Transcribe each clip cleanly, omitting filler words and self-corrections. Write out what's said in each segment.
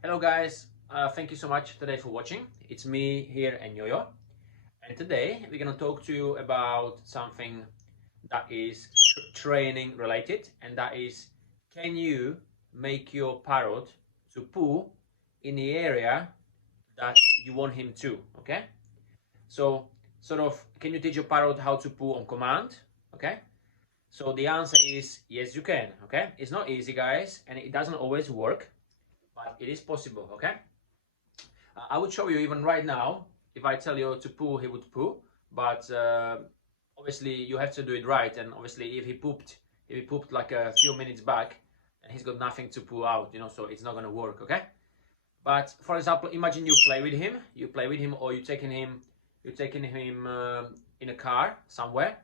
Hello guys, thank you so much today for watching. It's me here and Yo-Yo, and today we're gonna talk to you about something that is training related, and that is, can you make your parrot to poo in the area that you want him to? Okay, so sort of, can you teach your parrot how to poo on command? Okay, so the answer is yes, you can. Okay, it's not easy, guys, and it doesn't always work, but it is possible. Okay. I would show you even right now. If I tell you to poo, he would poo. But obviously you have to do it right. And obviously if he pooped like a few minutes back, and he's got nothing to poo out, so it's not gonna work, okay? But for example, imagine you play with him, or you're taking him in a car somewhere,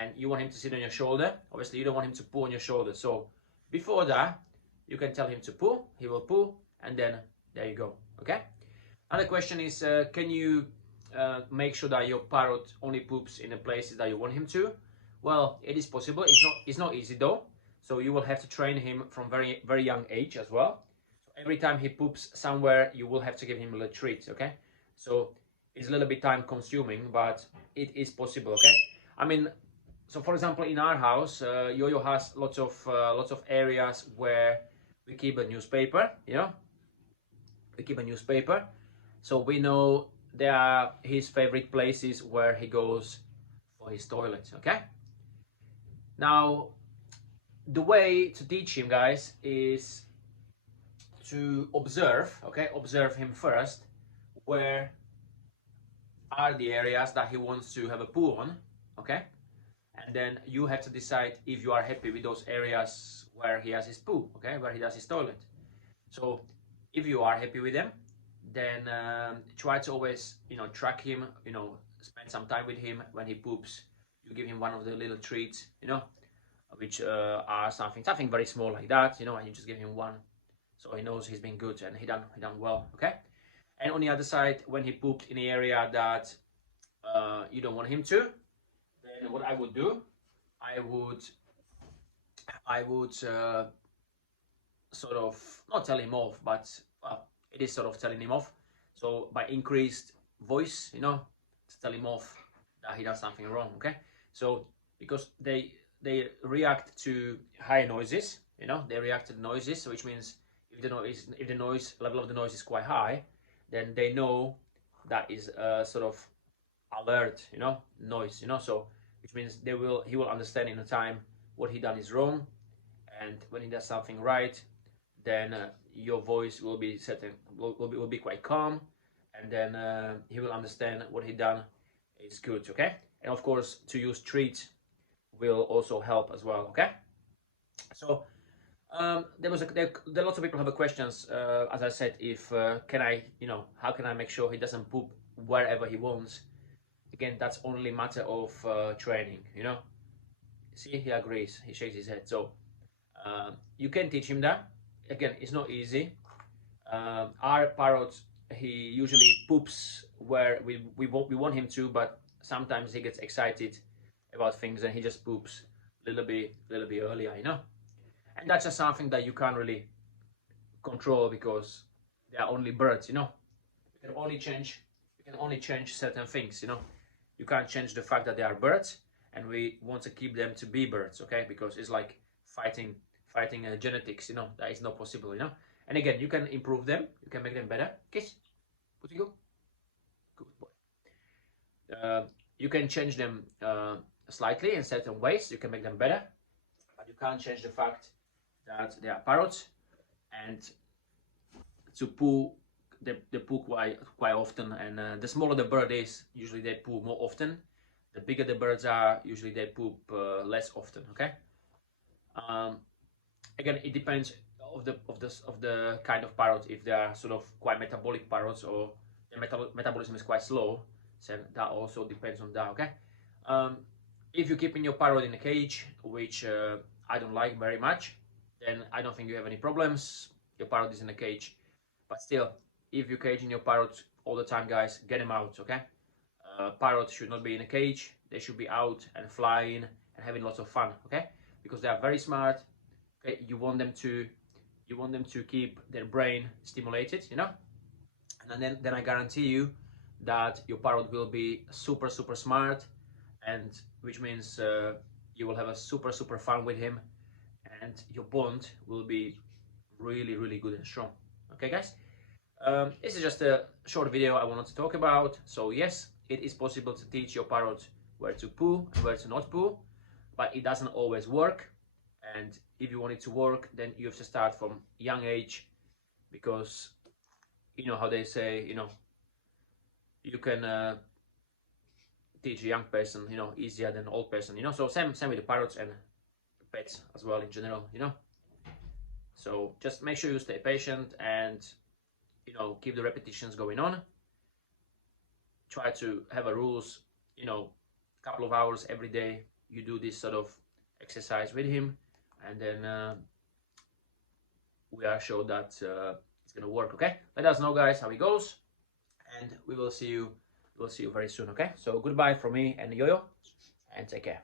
and you want him to sit on your shoulder. Obviously, you don't want him to poo on your shoulder. So before that, you can tell him to poo. He will poo, and then there you go, okay? Another question is, can you make sure that your parrot only poops in the places that you want him to? Well, it is possible. It's not easy though. So you will have to train him from very very young age as well. So every time he poops somewhere, you will have to give him a little treat. Okay. So it's a little bit time consuming, but it is possible. Okay. I mean, so for example, in our house, Yo-Yo has lots of areas where we keep a newspaper. We keep a newspaper, so we know there are his favorite places where he goes for his toilet. Okay. Now, the way to teach him, guys, is to observe. Okay, observe him first. Where are the areas that he wants to have a poo on? Okay, and then you have to decide if you are happy with those areas where he has his poo. Okay, where he does his toilet. So if you are happy with them, then try to always track him, spend some time with him. When he poops, you give him one of the little treats, which are something very small like that, and you just give him one, so he knows he's been good and he done well. Okay. And on the other side, when he pooped in the area that you don't want him to, then what I would do, I would sort of not tell him off, but well, it is sort of telling him off. So by increased voice, to tell him off that he does something wrong. Okay. So because they react to higher noises, they react to the noises. So which means if the noise level of the noise is quite high, then they know that is a sort of alert, noise, so which means he will understand in a time what he done is wrong, and when he does something right, then your voice will be certain will be quite calm, and then he will understand what he done is good. Okay. And of course, to use treats will also help as well. Okay. So there lots of people have a questions, as I said, if can I, how can I make sure he doesn't poop wherever he wants? Again, that's only matter of training. See, he agrees, he shakes his head. So you can teach him that. Again, it's not easy. Our parrot, he usually poops where we want him to, but sometimes he gets excited about things and he just poops a little bit earlier, and that's just something that you can't really control, because they are only birds. You can only change certain things. You can't change the fact that they are birds, and we want to keep them to be birds. Okay, because it's like fighting genetics. That is not possible. And again, you can improve them, you can make them better. Kiss. Potty, go. Good boy. You can change them slightly in certain ways. You can make them better, but you can't change the fact that they are parrots, and to poo, they poo quite often. And the smaller the bird is, usually they poo more often. The bigger the birds are, usually they poop less often. Okay. Again, it depends of the kind of parrot. If they are sort of quite metabolic parrots, or the metabolism is quite slow, so that also depends on that. Okay. If you're keeping your parrot in a cage, which I don't like very much, then I don't think you have any problems. Your parrot is in a cage, but still, if you're caging your parrot all the time, guys, get them out. Okay. Parrots should not be in a cage. They should be out and flying and having lots of fun. Okay, because they are very smart. Okay, you want them to You want them to keep their brain stimulated, you know, and then I guarantee you that your parrot will be super smart, and which means you will have a super fun with him, and your bond will be really good and strong. Okay, guys. This is just a short video I wanted to talk about. So yes, it is possible to teach your parrot where to poo and where to not poo, but it doesn't always work. And if you want it to work, then you have to start from young age, because you know how they say, you know, you can teach a young person, you know, easier than an old person, you know. So same with the parrots and pets as well in general, you know. So just make sure you stay patient and, you know, keep the repetitions going on. Try to have a rules, you know, a couple of hours every day. You do this sort of exercise with him, and then we are sure that it's gonna work. Okay, let us know, guys, how it goes, and we will see you very soon. Okay, so goodbye from me and Yo-Yo, and take care.